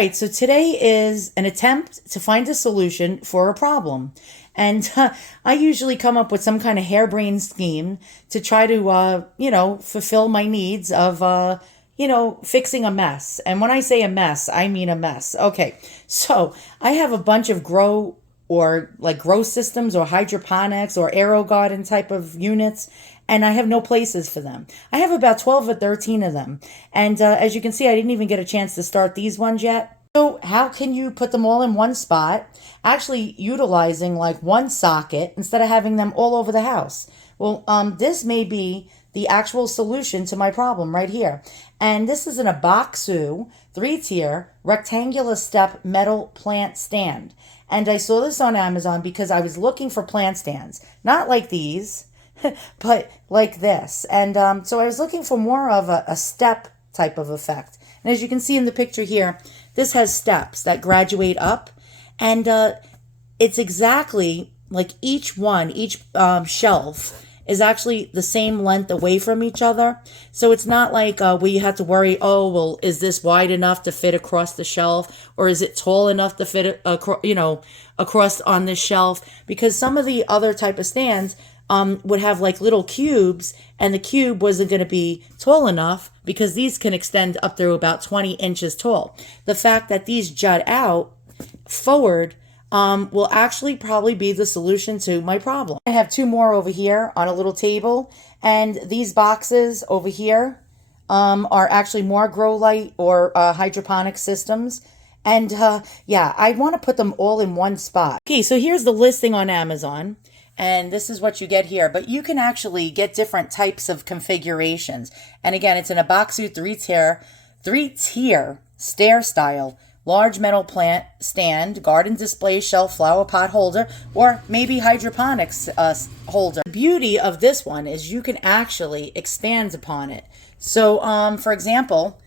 Right, so today is an attempt to find a solution for a problem. And I usually come up with some kind of harebrained scheme to try to, fulfill my needs of, fixing a mess. And when I say a mess, I mean a mess. Okay, so I have a bunch of grow systems or hydroponics or AeroGarden type of units, and I have no places for them. I have about 12 or 13 of them. And as you can see, I didn't even get a chance to start these ones yet. So how can you put them all in one spot, actually utilizing like one socket instead of having them all over the house? Well, this may be the actual solution to my problem right here. And this is an aboxoo 3-tier rectangular step metal plant stand. And I saw this on Amazon because I was looking for plant stands, not like these, but like this. And so I was looking for more of a step type of effect. And as you can see in the picture here, this has steps that graduate up. And it's exactly like each shelf is actually the same length away from each other. So it's not like where you have to worry, oh, well, is this wide enough to fit across the shelf? Or is it tall enough to fit, across on this shelf? Because some of the other type of stands would have like little cubes, and the cube wasn't going to be tall enough because these can extend up to about 20 inches tall. The fact that these jut out forward will actually probably be the solution to my problem. I have two more over here on a little table, and these boxes over here are actually more grow light or hydroponic systems. And I want to put them all in one spot. Okay, so here's the listing on Amazon. And this is what you get here. But you can actually get different types of configurations. And again, it's an aboxoo 3-tier stair style, large metal plant stand, garden display shelf, flower pot holder, or maybe hydroponics holder. The beauty of this one is you can actually expand upon it. So, for example,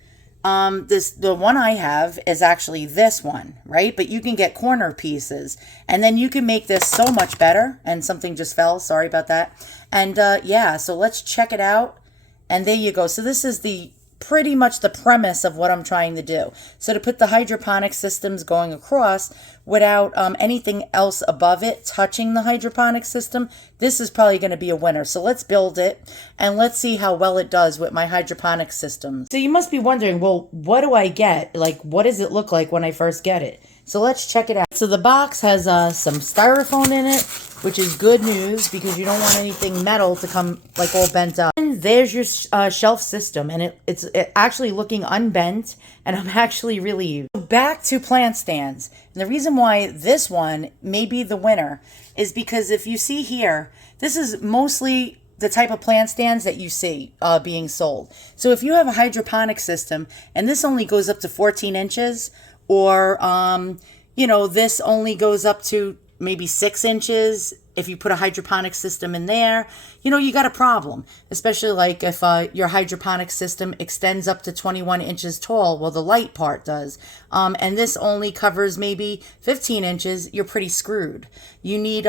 the one I have is actually this one, right? But you can get corner pieces, and then you can make this so much better. And something just fell, sorry about that. And so let's check it out. And there you go. So this is pretty much the premise of what I'm trying to do. So to put the hydroponic systems going across without anything else above it touching the hydroponic system, this is probably going to be a winner. So let's build it and let's see how well it does with my hydroponic systems. So you must be wondering, well, what do I get? Like, what does it look like when I first get it? So let's check it out. So the box has some styrofoam in it, which is good news because you don't want anything metal to come like all bent up. And there's your shelf system, and it's actually looking unbent, and I'm actually really used. Back to plant stands. And the reason why this one may be the winner is because if you see here, this is mostly the type of plant stands that you see being sold. So if you have a hydroponic system and this only goes up to 14 inches, or this only goes up to maybe 6 inches. If you put a hydroponic system in there, you got a problem, especially like if your hydroponic system extends up to 21 inches tall. Well, the light part does. And this only covers maybe 15 inches. You're pretty screwed. You need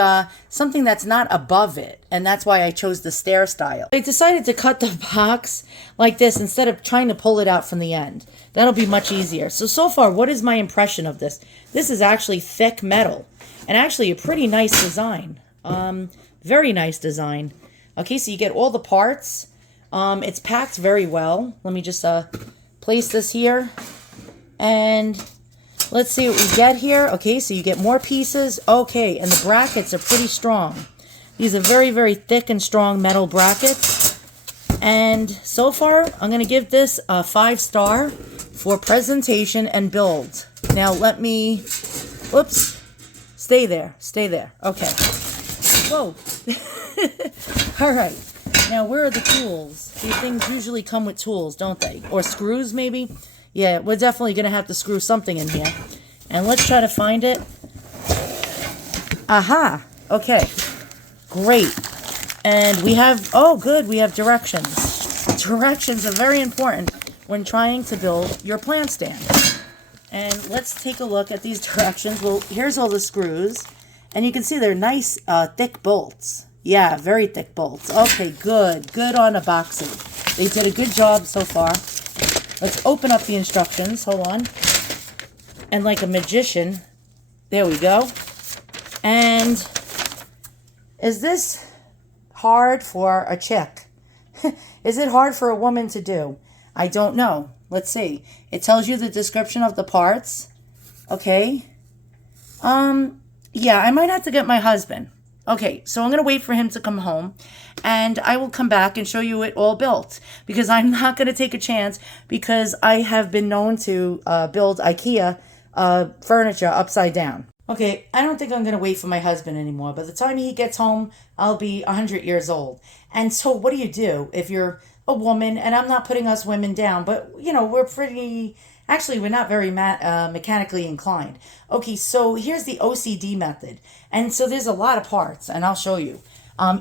something that's not above it. And that's why I chose the stair style. I decided to cut the box like this instead of trying to pull it out from the end. That'll be much easier. So far, what is my impression of this? This is actually thick metal and actually a pretty nice design. Very nice design. Okay, so you get all the parts. It's packed very well. Let me just place this here. And let's see what we get here. Okay, so you get more pieces. Okay, and the brackets are pretty strong. These are very, very thick and strong metal brackets. And so far, I'm going to give this a 5-star for presentation and build. Now let me, whoops, stay there. Okay. Whoa. All right. Now, where are the tools? These things usually come with tools, don't they? Or screws, maybe? Yeah, we're definitely going to have to screw something in here. And let's try to find it. Aha. Okay. Great. And we have, oh, good, we have directions. Directions are very important when trying to build your plant stand. And let's take a look at these directions. Well, here's all the screws. And you can see they're nice, thick bolts. Yeah, very thick bolts. Okay, good. Good on aboxoo. They did a good job so far. Let's open up the instructions. Hold on. and like a magician, there we go. And is this hard for a chick? Is it hard for a woman to do? I don't know. Let's see. It tells you the description of the parts. Okay. Yeah, I might have to get my husband. Okay, so I'm going to wait for him to come home, and I will come back and show you it all built, because I'm not going to take a chance, because I have been known to build IKEA furniture upside down. Okay, I don't think I'm going to wait for my husband anymore. By the time he gets home, I'll be 100 years old. And so what do you do if you're a woman? And I'm not putting us women down, but, you know, we're pretty... Actually, we're not very mechanically inclined. Okay, so here's the OCD method. And so there's a lot of parts, and I'll show you.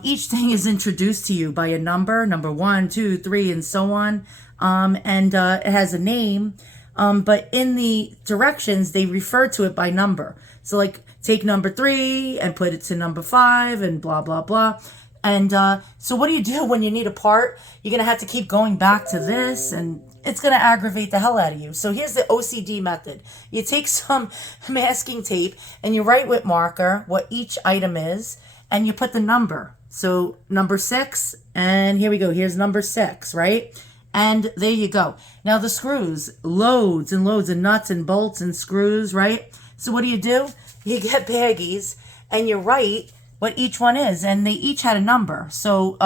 Each thing is introduced to you by a number 1, 2, 3, and so on. And it has a name. But in the directions, they refer to it by number. So like take number 3 and put it to number 5 and blah, blah, blah. And so what do you do when you need a part? You're going to have to keep going back to this, and it's going to aggravate the hell out of you. So here's the OCD method. You take some masking tape and you write with marker what each item is, and you put the number. So number 6, and here we go. Here's number 6, right? And there you go. Now the screws, loads and loads of nuts and bolts and screws, right? So what do? You get baggies and you write what each one is, and they each had a number. So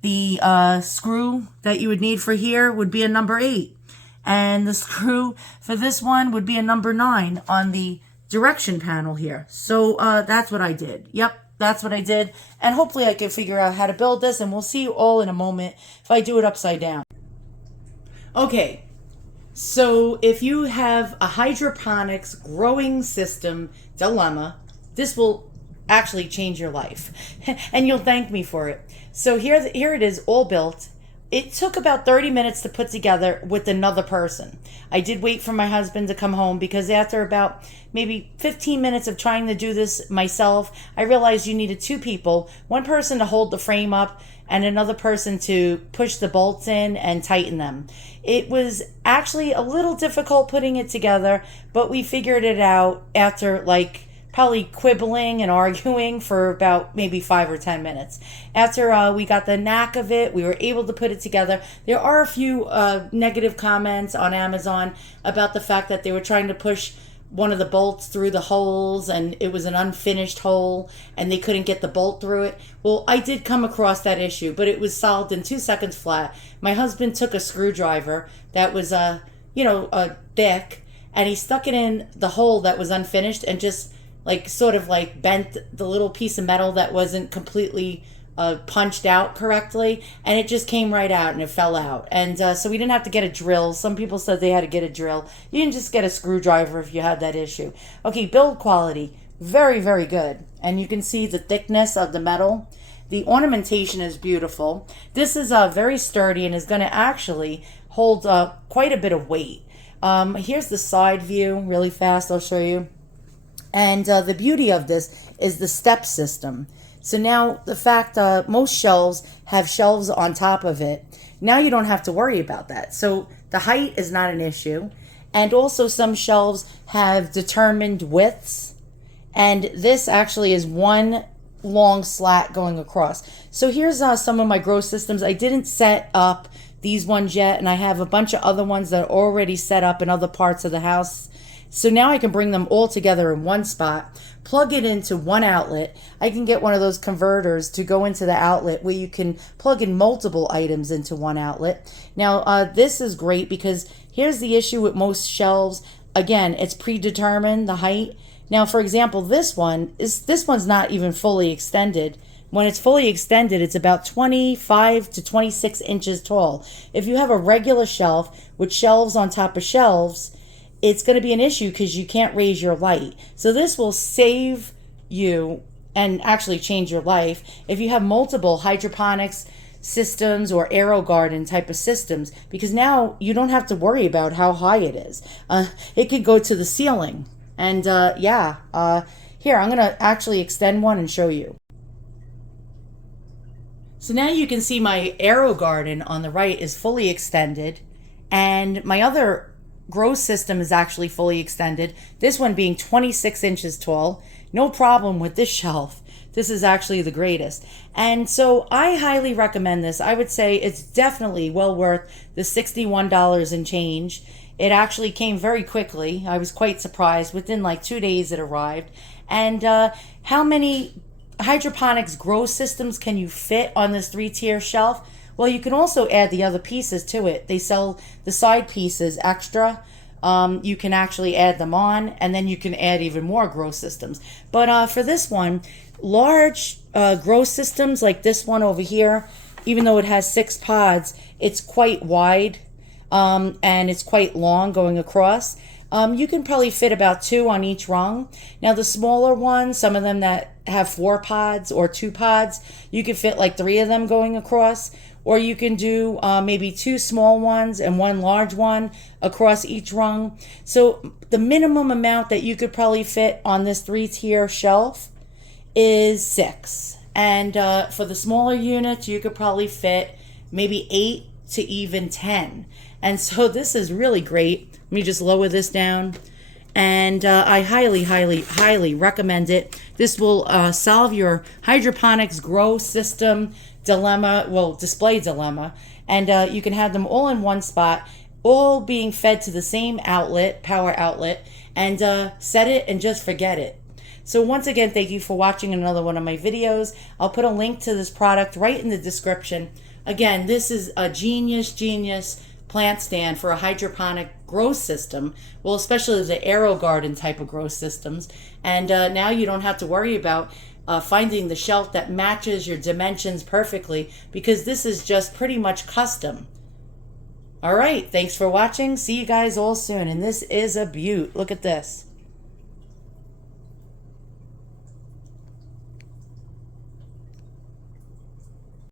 the screw that you would need for here would be a number 8. And the screw for this one would be a number 9 on the direction panel here. So that's what I did. Yep, that's what I did. And hopefully I can figure out how to build this, and we'll see you all in a moment if I do it upside down. Okay, so if you have a hydroponics growing system dilemma, this will actually change your life. And you'll thank me for it. So here it is, all built. It took about 30 minutes to put together with another person. I did wait for my husband to come home, because after about maybe 15 minutes of trying to do this myself, I realized you needed 2 people, one person to hold the frame up and another person to push the bolts in and tighten them. It was actually a little difficult putting it together, but we figured it out after probably quibbling and arguing for about maybe 5 or 10 minutes. After we got the knack of it, we were able to put it together. There are a few negative comments on Amazon about the fact that they were trying to push one of the bolts through the holes, and it was an unfinished hole and they couldn't get the bolt through it. Well, I did come across that issue, but it was solved in 2 seconds flat. My husband took a screwdriver that was thick, and he stuck it in the hole that was unfinished and just sort of bent the little piece of metal that wasn't completely punched out correctly, and it just came right out and it fell out. And so we didn't have to get a drill. Some people said they had to get a drill. You can just get a screwdriver if you had that issue. Okay, build quality, very, very good. And you can see the thickness of the metal. The ornamentation is beautiful. This is very sturdy and is going to actually hold quite a bit of weight. Here's the side view really fast. I'll show you. And the beauty of this is the step system. So now the fact most shelves have shelves on top of it, now you don't have to worry about that. So the height is not an issue. And also some shelves have determined widths. And this actually is one long slat going across. So here's some of my grow systems. I didn't set up these ones yet, and I have a bunch of other ones that are already set up in other parts of the house. So now I can bring them all together in one spot, plug it into one outlet. I can get one of those converters to go into the outlet where you can plug in multiple items into one outlet. Now, this is great because here's the issue with most shelves. Again, it's predetermined, the height. Now, for example, this one's not even fully extended. When it's fully extended, it's about 25 to 26 inches tall. If you have a regular shelf with shelves on top of shelves, it's going to be an issue because you can't raise your light. So this will save you and actually change your life if you have multiple hydroponics systems or AeroGarden type of systems, because now you don't have to worry about how high it is. It could go to the ceiling. And here, I'm going to actually extend one and show you. So now you can see my AeroGarden on the right is fully extended, and my other grow system is actually fully extended. This one being 26 inches tall. No problem with this shelf. This is actually the greatest. And so I highly recommend this. I would say it's definitely well worth the $61 and change. It actually came very quickly. I was quite surprised. Within like 2 days it arrived. And how many hydroponics grow systems can you fit on this 3-tier shelf? Well, you can also add the other pieces to it. They sell the side pieces extra. You can actually add them on, and then you can add even more grow systems. But for this one, large grow systems like this one over here, even though it has 6 pods, it's quite wide and it's quite long going across. You can probably fit about 2 on each rung. Now the smaller ones, some of them that have 4 pods or 2 pods, you can fit like 3 of them going across. Or you can do maybe 2 small ones and 1 large one across each rung. So the minimum amount that you could probably fit on this 3-tier shelf is 6. And for the smaller units, you could probably fit maybe 8 to even 10. And so this is really great. Let me just lower this down. And I highly, highly, highly recommend it. This will solve your hydroponics grow system dilemma, well, display dilemma. And you can have them all in one spot, all being fed to the same outlet, power outlet, and set it and just forget it. So once again, thank you for watching another one of my videos. I'll put a link to this product right in the description. Again, this is a genius plant stand for a hydroponic grow system. Well, especially the AeroGarden type of grow systems. And now you don't have to worry about finding the shelf that matches your dimensions perfectly, because this is just pretty much custom. All right, thanks for watching. See you guys all soon. And this is a beaut. Look at this.